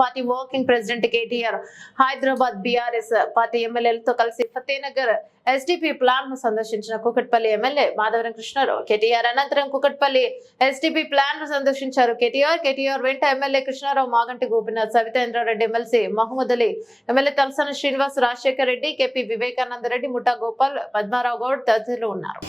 Party working president KTR Hyderabad BRS party ఎమ్మెల్యేలతో కలిసి Fatehnagar STP plant ను సందర్శించిన కూకట్పల్లి ఎమ్మెల్యే మాధవరం కృష్ణారావు. కేటీఆర్ అనంతరం కూకట్పల్లి ఎస్టీపీ ప్లాంట్ ను సందర్శించారు. కేటీఆర్ వెంట MLA Krishnarao, Maganti Gopinath, Sabitha Indra Reddy, MLC Mahmood Ali, MLA Talasani Srinivas, Rajasekhar Reddy, KP Vivekananda Reddy, Mutha Gopal, Padmarao Goud తదితరులు ఉన్నారు.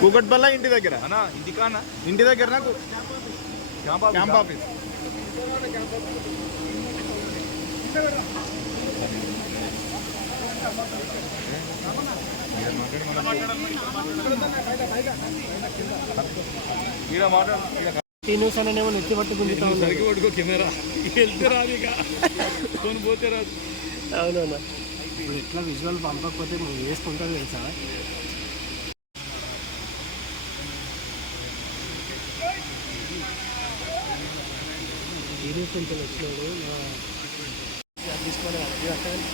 కూకట్పల్లి ఇంటి దగ్గర ఇంటి దగ్గర నాకు క్యాంప్ ఆఫీస్ న్యూస్ అనేమో నెత్తి పట్టుకుంటూ కెమెరా వెళ్తే రాదు ఇక కొని పోతే రాదు. అవునవునా, ఇప్పుడు ఎట్లా విజువల్ పంపకపోతే మనం వేసుకుంటారు తెలుసా. సీరియస్ ఎంత వచ్చినాడు తీసుకోవాలి.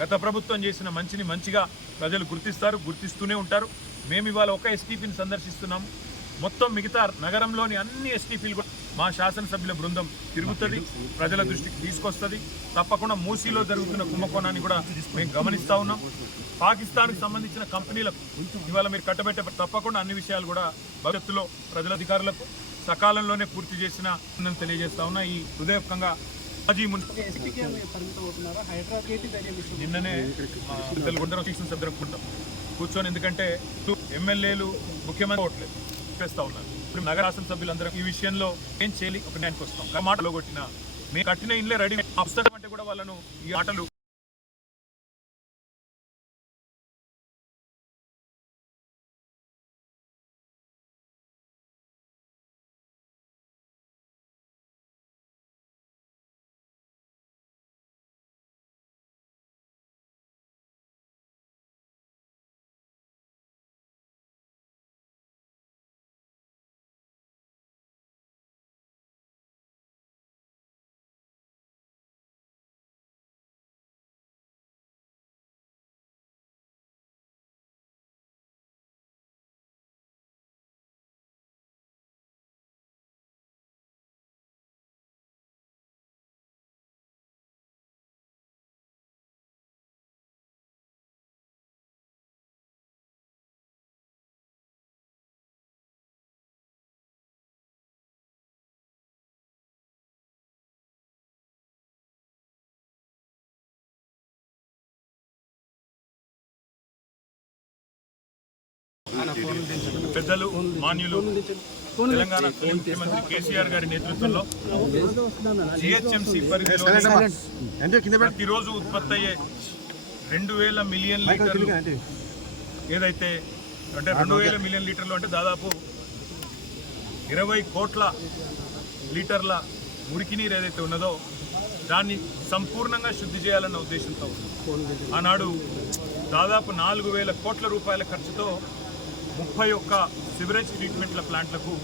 గత ప్రభుత్వం చేసిన మంచిని మంచిగా ప్రజలు గుర్తిస్తారు, గుర్తిస్తూనే ఉంటారు. మేము ఇవాళ ఒక ఎస్టీపీని సందర్శిస్తున్నాము. మొత్తం మిగతా నగరంలోని అన్ని ఎస్టీపీలు కూడా మా శాసనసభ్యుల బృందం తిరుగుతుంది, ప్రజల దృష్టికి తీసుకొస్తుంది. తప్పకుండా మూసీలో జరుగుతున్న కుంభకోణాన్ని కూడా మేము గమనిస్తూ ఉన్నాం. పాకిస్తాన్కి సంబంధించిన కంపెనీలకు ఇవాళ మీరు కట్టబెట్టే తప్పకుండా అన్ని విషయాలు కూడా భవిష్యత్తులో ప్రజల అధికారులకు సకాలంలోనే పూర్తి చేసిన తెలియజేస్తా ఉన్నా. ఈ హృదయపూర్వకంగా మాజీ నిన్ననే సభ్యులుకుంటాం కూర్చొని, ఎందుకంటే ఎమ్మెల్యేలు ముఖ్యమంత్రి ఓట్లేదు చేస్తూ ఉన్నారు. ఇప్పుడు నగర శాసనసభ్యులందరం ఈ విషయంలో ఏం చేయాలి ఒక న్యాయానికి వస్తాం. మాటలో కొట్టిన మేము కట్టిన ఇల్లే రెడీ పుస్తకం అంటే కూడా వాళ్ళను ఈ ఆటలు పెద్దలు మాన్యులు తెలంగాణ తొలి ముఖ్యమంత్రి కేసీఆర్ గారి నేతృత్వంలో జిహెచ్ఎంసీ పరిధిలో ప్రతిరోజు ఉత్పత్తి అయ్యే 2,000 మిలియన్ లీటర్లు ఏదైతే అంటే 2,000 మిలియన్ లీటర్లు అంటే దాదాపు 20 కోట్ల లీటర్ల మురికి నీరు ఏదైతే ఉన్నదో దాన్ని సంపూర్ణంగా శుద్ధి చేయాలన్న ఉద్దేశంతో ఆనాడు దాదాపు 4,000 కోట్ల రూపాయల ఖర్చుతో 31 సివరేజ్ ట్రీట్మెంట్ల ప్లాంట్లకు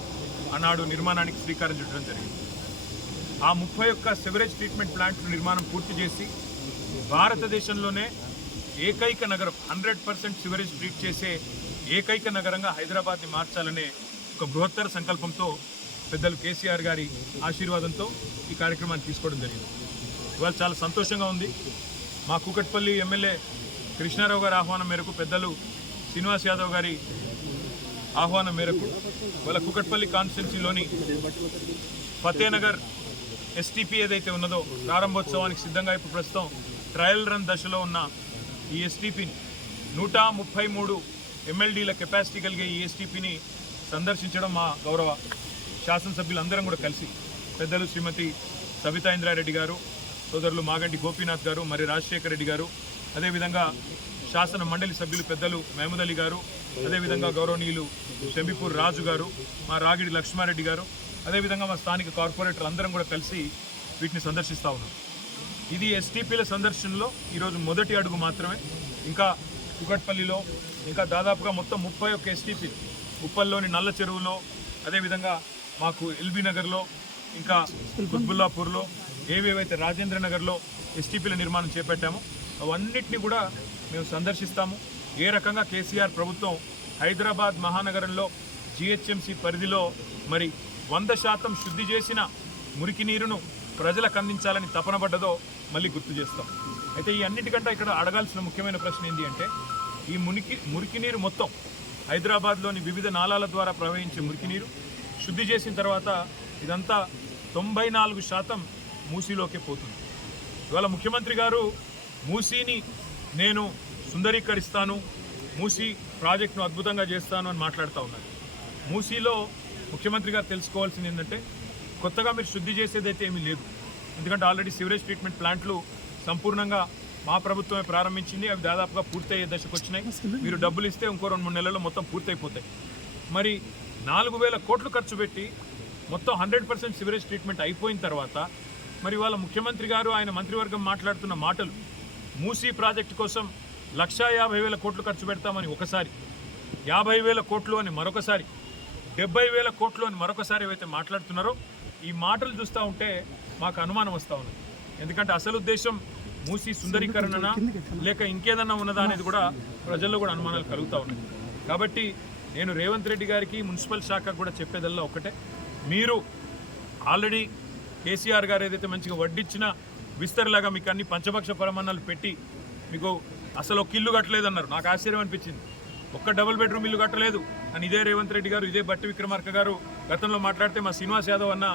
ఆనాడు నిర్మాణానికి శ్రీకారం చుట్టడం జరిగింది. ఆ 31 సివరేజ్ ట్రీట్మెంట్ ప్లాంట్ల నిర్మాణం పూర్తి చేసి భారతదేశంలోనే ఏకైక నగరం 100% సివరేజ్ ట్రీట్ చేసే ఏకైక నగరంగా హైదరాబాద్ని మార్చాలనే ఒక బృహత్తర సంకల్పంతో పెద్దలు కేసీఆర్ గారి ఆశీర్వాదంతో ఈ కార్యక్రమాన్ని తీసుకోవడం జరిగింది. ఇవాళ చాలా సంతోషంగా ఉంది. మా కూకట్పల్లి ఎమ్మెల్యే కృష్ణారావు గారి ఆహ్వానం మేరకు, పెద్దలు శ్రీనివాస్ యాదవ్ గారి ఆహ్వానం మేరకు వాళ్ళ కూకట్పల్లి కాన్స్టిట్యున్సీలోని ఫతేనగర్ ఎస్టీపీ ఏదైతే ఉన్నదో ప్రారంభోత్సవానికి సిద్ధంగా ఇప్పుడు ప్రస్తుతం ట్రయల్ రన్ దశలో ఉన్న ఈ ఎస్టీపీని 133 MLDల కెపాసిటీ కలిగే ఈ ఎస్టీపీని సందర్శించడం మా గౌరవ శాసనసభ్యులందరం కూడా కలిసి పెద్దలు శ్రీమతి సబితా ఇంద్రారెడ్డి గారు, సోదరులు మాగంటి గోపీనాథ్ గారు, మరి రాజశేఖర రెడ్డి గారు, అదేవిధంగా శాసన మండలి సభ్యులు పెద్దలు మహమూద్ అలీ గారు, అదేవిధంగా గౌరవనీయులు షంబీపూర్ రాజు గారు, మా రాగిడి లక్ష్మారెడ్డి గారు, అదేవిధంగా మా స్థానిక కార్పొరేటర్ అందరం కూడా కలిసి వీటిని సందర్శిస్తూ ఉన్నాం. ఇది ఎస్టీపీల సందర్శనలో ఈరోజు మొదటి అడుగు మాత్రమే. ఇంకా కుకట్పల్లిలో ఇంకా దాదాపుగా మొత్తం 31 ఎస్టీపీ, ఉప్పల్లోని నల్ల చెరువులో, అదేవిధంగా మాకు ఎల్బీ నగర్లో, ఇంకా కుత్బుల్లాపూర్లో, ఏవేవైతే రాజేంద్ర నగర్లో ఎస్టీపీల నిర్మాణం చేపట్టామో అవన్నిటిని కూడా మేము సందర్శిస్తాము. ఏ రకంగా కేసీఆర్ ప్రభుత్వం హైదరాబాద్ మహానగరంలో జిహెచ్ఎంసీ పరిధిలో మరి 100% శుద్ధి చేసిన మురికి నీరును ప్రజలకు అందించాలని తపన పడ్డదో మళ్ళీ గుర్తు చేస్తాం. అయితే ఈ అన్నిటికంటే ఇక్కడ అడగాల్సిన ముఖ్యమైన ప్రశ్న ఏంటి అంటే, ఈ మురికి నీరు మొత్తం హైదరాబాద్లోని వివిధ నాలాల ద్వారా ప్రవహించే మురికి నీరు శుద్ధి చేసిన తర్వాత ఇదంతా 94% మూసీలోకే పోతుంది. ఇవాళ ముఖ్యమంత్రి గారు మూసీని నేను సుందరీకరిస్తాను, మూసీ ప్రాజెక్టును అద్భుతంగా చేస్తాను అని మాట్లాడుతూ ఉన్నారు. మూసీలో ముఖ్యమంత్రి గారు తెలుసుకోవాల్సింది ఏంటంటే, కొత్తగా మీరు శుద్ధి చేసేదైతే ఏమీ లేదు. ఎందుకంటే ఆల్రెడీ సివరేజ్ ట్రీట్మెంట్ ప్లాంట్లు సంపూర్ణంగా మా ప్రభుత్వమే ప్రారంభించింది. అవి దాదాపుగా పూర్తయ్యే దశకు వచ్చినాయి. మీరు డబ్బులు ఇస్తే ఇంకో 2-3 నెలల్లో మొత్తం పూర్తయిపోతాయి. మరి 4,000 కోట్లు ఖర్చు పెట్టి మొత్తం 100% సివరేజ్ ట్రీట్మెంట్ అయిపోయిన తర్వాత మరి వాళ్ళ ముఖ్యమంత్రి గారు ఆయన మంత్రివర్గం మాట్లాడుతున్న మాటలు, మూసీ ప్రాజెక్టు కోసం 1,50,000 కోట్లు ఖర్చు పెడతామని ఒకసారి, 50,000 కోట్లు అని మరొకసారి, 70,000 కోట్లు అని మరొకసారి ఏవైతే మాట్లాడుతున్నారో ఈ మాటలు చూస్తూ ఉంటే మాకు అనుమానం వస్తూ ఉన్నది. ఎందుకంటే అసలు ఉద్దేశం మూసీ సుందరీకరణనా లేక ఇంకేదన్నా ఉన్నదా అనేది కూడా ప్రజల్లో కూడా అనుమానాలు కలుగుతూ ఉన్నాయి. కాబట్టి నేను రేవంత్ రెడ్డి గారికి, మున్సిపల్ శాఖకు కూడా చెప్పేదల్లా ఒకటే, మీరు ఆల్రెడీ కేసీఆర్ గారు ఏదైతే మంచిగా వడ్డిచ్చిన విస్తరలాగా మీకు అన్ని పంచపక్ష పరమాన్నాలు పెట్టి మీకు అసలు ఒక ఇల్లు కట్టలేదన్నారు. నాకు ఆశ్చర్యం అనిపించింది. ఒక్క డబుల్ బెడ్రూమ్ ఇల్లు కట్టలేదు అని ఇదే రేవంత్ రెడ్డి గారు, ఇదే బట్టి విక్రమార్క గారు గతంలో మాట్లాడితే మా శ్రీనివాస్ యాదవ్ అన్న